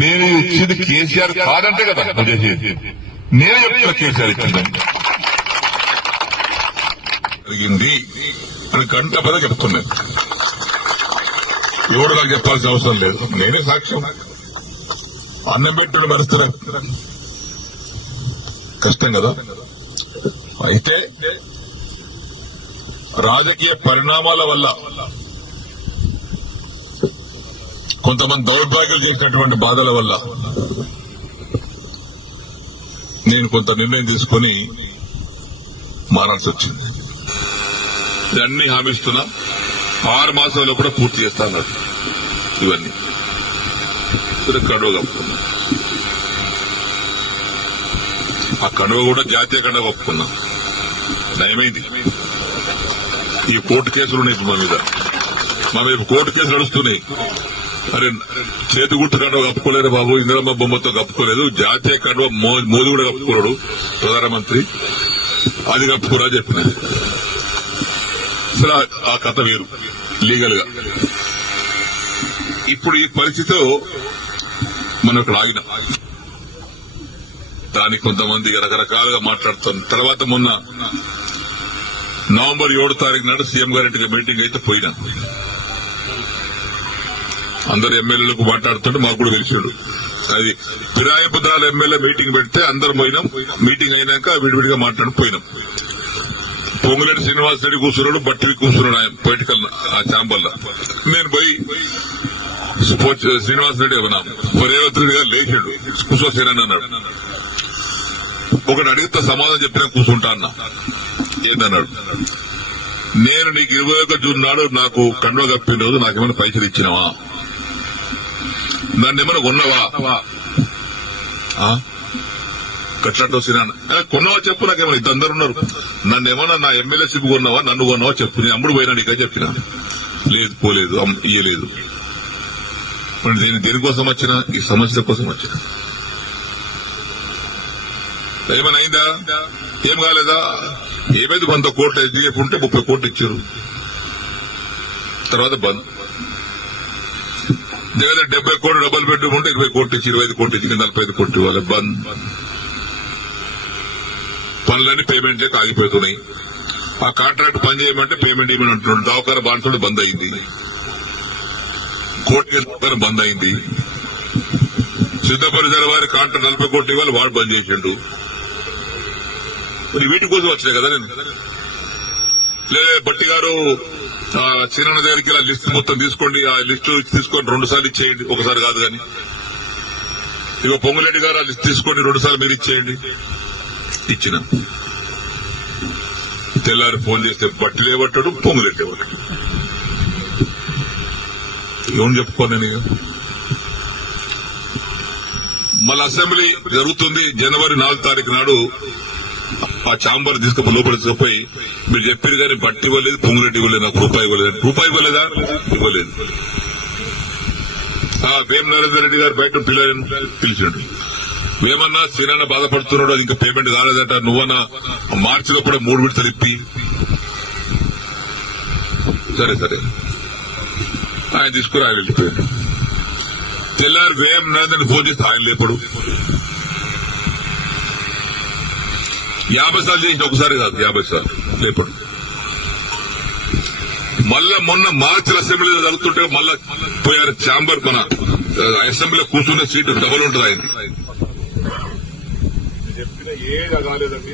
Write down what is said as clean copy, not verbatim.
నేను ఇచ్చింది కేసీఆర్ కాదంటే కదా నువ్వు చేసేది. నేను చెప్తున్నా కేసీఆర్ ఇచ్చిందని జరిగింది అని గంట పద చెప్తున్నాను. ఎవడు నాకు చెప్పాల్సిన అవసరం లేదు, నేనే సాక్ష్యం. అన్నం పెట్టుడు మరుస్తున్నా కష్టం కదా. అయితే రాజకీయ పరిణామాల వల్ల కొంతమంది దౌర్భాగ్యాలు చేసినటువంటి బాధల వల్ల నేను కొంత నిర్ణయం తీసుకుని మారాల్సి వచ్చింది. అన్ని హామీస్తున్నా 6 మాసాల్లో కూడా పూర్తి చేస్తాను. ఇవన్నీ కడువ కప్పుకున్నా. ఆ కడువ కూడా జాతీయ కడువ కప్పుకున్నా. నయమైంది. ఈ కోర్టు కేసులు ఉన్నాయి మా మీద కోర్టు కేసులు నడుస్తున్నాయి. అరే చేతి గుర్తు కండువ కప్పుకోలేదు బాబు, ఇందిరమ్మ బొమ్మతో కప్పుకోలేదు, జాతీయ కండువ మోదీ కూడా కప్పుకోలేడు ప్రధానమంత్రి, అది కప్పుకోరా చెప్పిన. అసలు ఆ కథ వేరు లీగల్ గా. ఇప్పుడు ఈ పరిస్థితిలో మనం ఇక్కడ ఆగిన దానికి కొంతమంది రకరకాలుగా మాట్లాడుతారు. తర్వాత మొన్న నవంబర్ 7 తారీఖు నాడు సీఎం గారింటికి మీటింగ్ అయితే పోయినా. అందరు ఎమ్మెల్యేలకు మాట్లాడుతుంటే మాకు కూడా తెలిసాడు. అది ఫిరాయింపుదారుల ఎమ్మెల్యే మీటింగ్ పెడితే అందరం పోయినాం. మీటింగ్ అయినాక విడివిడిగా మాట్లాడి పోయినాం. పొంగులేటి శ్రీనివాస్ రెడ్డి కూర్చున్నాడు, బట్టివి కూర్చున్నాడు ఆయన పొలిటికల్ ఆ ఛాంబర్లో. నేను పోయి శ్రీనివాస్ రెడ్డి ఏమన్నా రేవంత్ రెడ్డి గారు లేచాడు, కూర్చోసేనని అన్నాడు. ఒకటి అడిగితే సమాధానం చెప్పినా కూర్చుంటా అన్నా. ఏందన్నాడు, నేను నీకు 21 జూన్ నాడు నాకు కండువ కప్పిన రోజు నాకేమైనా పైసలు ఇచ్చినావా, నన్ను ఏమైనా కొన్నావా, కట్లాంటి కొన్నావా చెప్పు, నాకేమైనా ఇద్దరు ఉన్నారు, నన్ను ఏమన్నా నా ఎమ్మెల్యేషిప్ కొన్నావా, నన్ను కొన్నావా చెప్పు, నేను అమ్ముడు పోయినా నీకే చెప్పినా. లేదు పోలేదు, ఇయ్యలేదు. దేనికోసం వచ్చినా ఈ సమస్య కోసం వచ్చినా. ఏమైనా అయిందా, ఏం కాలేదా, ఏమైంది, 100 కోట్లు ఎస్డీఎఫ్ ఉంటే 30 కోట్లు ఇచ్చారు. తర్వాత బంద్. దగ్గర 70 కోట్లు డబుల్ బెడ్రూమ్ ఉంటే 20 కోట్లు ఇచ్చి 25 కోట్లు ఇచ్చి 45 కోట్లు ఇవ్వాలి. బంద్. పనులన్నీ పేమెంట్ లేక ఆగిపోతున్నాయి. ఆ కాంట్రాక్ట్ పని చేయమంటే పేమెంట్ ఇవ్వమని అంటున్నాడు. దవాఖాన బాన్సుడు బంద్ అయింది, కోర్టు కేసు బంద్ అయింది. సిద్ధపరిచారు వారి కాంట్రాక్ట్ 40 కోట్లు ఇవ్వాలి, వాడు బంద్ చేసిండు. మరి వీటి కోసం వచ్చినాయి కదా నేను. లేదా బట్టి గారు సీనన్న దగ్గరికి ఆ లిస్ట్ మొత్తం తీసుకోండి, ఆ లిస్టు తీసుకొని 2 సార్లు ఇచ్చేయండి, ఒకసారి కాదు కానీ. ఇక పొంగులేటి గారు ఆ లిస్ట్ తీసుకోండి, 2 సార్లు మీరు ఇచ్చేయండి. ఇచ్చిన తెల్లారి ఫోన్ చేస్తే బట్టి లేబట్టాడు, పొంగులేటి లేబట్టాడు. ఏమని చెప్పుకోను నేను. మళ్ళీ అసెంబ్లీ జరుగుతుంది. జనవరి 4 తారీఖు నాడు ఆ ఛాంబర్ తీసుకుపోయి లోపల తీసుకుపోయి మీరు చెప్పారు కానీ బట్టి ఇవ్వలేదు, పొంగులేటి ఇవ్వలేదు, నాకు రూపాయి ఇవ్వలేదు. రూపాయి ఇవ్వలేదా, ఇవ్వలేదు. వేమ నరేందర్ రెడ్డి గారు బయట పిలిచాడు. ఏమన్నా శ్రీనన్న బాధపడుతున్నాడు, అది ఇంకా పేమెంట్ కాలేదట, నువ్వన్నా మార్చిలో కూడా 3 విడతలు ఇప్పి. సరే ఆయన తీసుకుని ఆయన వెళ్ళిపోయాడు. తెల్లారి వేమ నరేందర్ ఫోన్ చేస్తే ఆయన లేపడు. 50 సార్లు చేసి ఒకసారి కాదు, 50 సార్లు లేపడు. మళ్ళా మొన్న మార్చి అసెంబ్లీలో జరుగుతుంటే మళ్ళా పోయారు ఛాంబర్. మన అసెంబ్లీలో కూర్చున్న సీటు డబల్ ఉంటుంది ఆయన. చెప్పిన ఏది కాలేదండి.